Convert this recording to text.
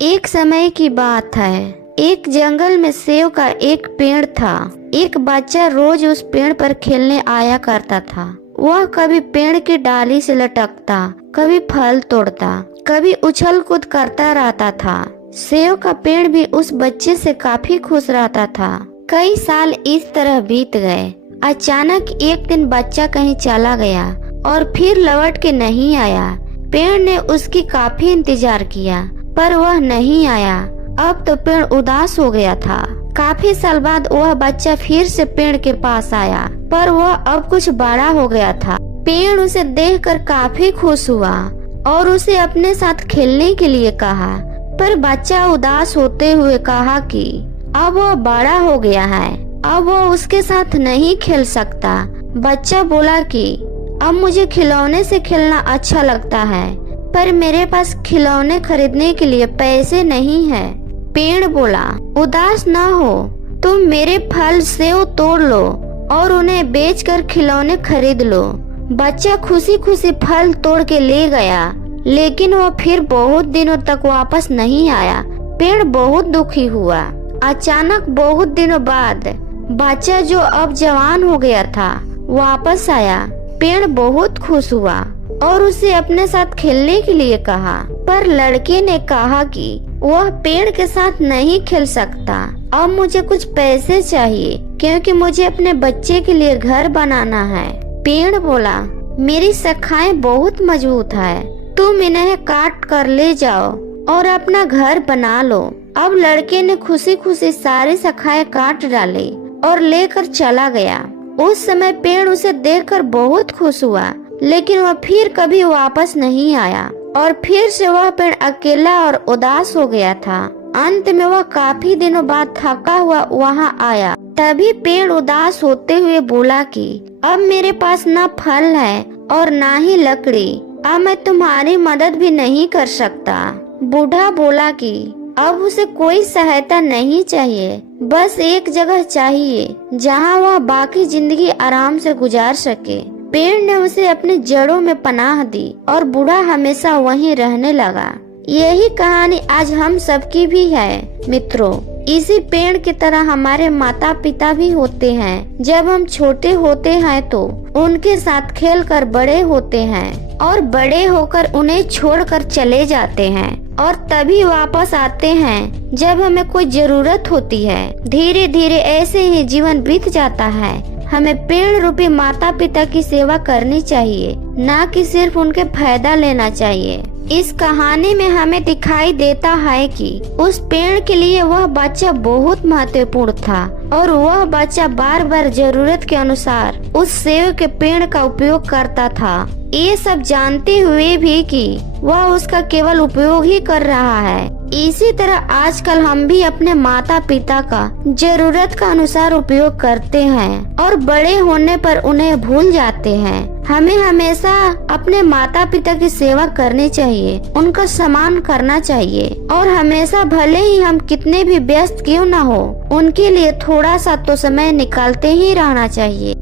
एक समय की बात है। एक जंगल में सेव का एक पेड़ था। एक बच्चा रोज उस पेड़ पर खेलने आया करता था। वह कभी पेड़ की डाली से लटकता, कभी फल तोड़ता, कभी उछल कूद करता रहता था। सेव का पेड़ भी उस बच्चे से काफी खुश रहता था। कई साल इस तरह बीत गए। अचानक एक दिन बच्चा कहीं चला गया और फिर लौट के नहीं आया। पेड़ ने उसकी काफी इंतजार किया पर वह नहीं आया। अब तो पेड़ उदास हो गया था। काफी साल बाद वह बच्चा फिर से पेड़ के पास आया पर वह अब कुछ बड़ा हो गया था। पेड़ उसे देखकर काफी खुश हुआ और उसे अपने साथ खेलने के लिए कहा, पर बच्चा उदास होते हुए कहा कि अब वह बड़ा हो गया है, अब वह उसके साथ नहीं खेल सकता। बच्चा बोला कि अब मुझे खिलौने से खेलना अच्छा लगता है पर मेरे पास खिलौने खरीदने के लिए पैसे नहीं है। पेड़ बोला, उदास न हो, तुम मेरे फल सेव तोड़ लो और उन्हें बेचकर खिलौने खरीद लो। बच्चा खुशी खुशी फल तोड़ के ले गया लेकिन वह फिर बहुत दिनों तक वापस नहीं आया। पेड़ बहुत दुखी हुआ। अचानक बहुत दिनों बाद बच्चा जो अब जवान हो गया था वापस आया। पेड़ बहुत खुश हुआ और उसे अपने साथ खेलने के लिए कहा, पर लड़के ने कहा कि वह पेड़ के साथ नहीं खेल सकता। अब मुझे कुछ पैसे चाहिए क्योंकि मुझे अपने बच्चे के लिए घर बनाना है। पेड़ बोला, मेरी शाखाएं बहुत मजबूत है, तुम इन्हें काट कर ले जाओ और अपना घर बना लो। अब लड़के ने खुशी खुशी सारी शाखाएं काट डाली और लेकर चला गया। उस समय पेड़ उसे देखकर बहुत खुश हुआ लेकिन वह फिर कभी वापस नहीं आया और फिर से वह पेड़ अकेला और उदास हो गया था। अंत में वह काफी दिनों बाद थका हुआ वहां आया। तभी पेड़ उदास होते हुए बोला कि अब मेरे पास न फल है और न ही लकड़ी, अब मैं तुम्हारी मदद भी नहीं कर सकता। बूढ़ा बोला कि अब उसे कोई सहायता नहीं चाहिए, बस एक जगह चाहिए जहां वह बाकी जिंदगी आराम से गुजार सके। पेड़ ने उसे अपनी जड़ों में पनाह दी और बूढ़ा हमेशा वहीं रहने लगा। यही कहानी आज हम सबकी भी है मित्रों। इसी पेड़ की तरह हमारे माता पिता भी होते हैं। जब हम छोटे होते हैं तो उनके साथ खेलकर बड़े होते हैं और बड़े होकर उन्हें छोड़कर चले जाते हैं और तभी वापस आते हैं जब हमें कोई जरूरत होती है। धीरे धीरे ऐसे ही जीवन बीत जाता है। हमें पेड़ रूपी माता पिता की सेवा करनी चाहिए, न कि सिर्फ उनके फायदा लेना चाहिए। इस कहानी में हमें दिखाई देता है कि उस पेड़ के लिए वह बच्चा बहुत महत्वपूर्ण था और वह बच्चा बार बार जरूरत के अनुसार उस सेव के पेड़ का उपयोग करता था, ये सब जानते हुए भी कि वह उसका केवल उपयोग ही कर रहा है। इसी तरह आजकल हम भी अपने माता पिता का जरूरत का अनुसार उपयोग करते हैं और बड़े होने पर उन्हें भूल जाते हैं। हमें हमेशा अपने माता पिता की सेवा करनी चाहिए, उनका सम्मान करना चाहिए और हमेशा भले ही हम कितने भी व्यस्त क्यों न हो, उनके लिए थोड़ा सा तो समय निकालते ही रहना चाहिए।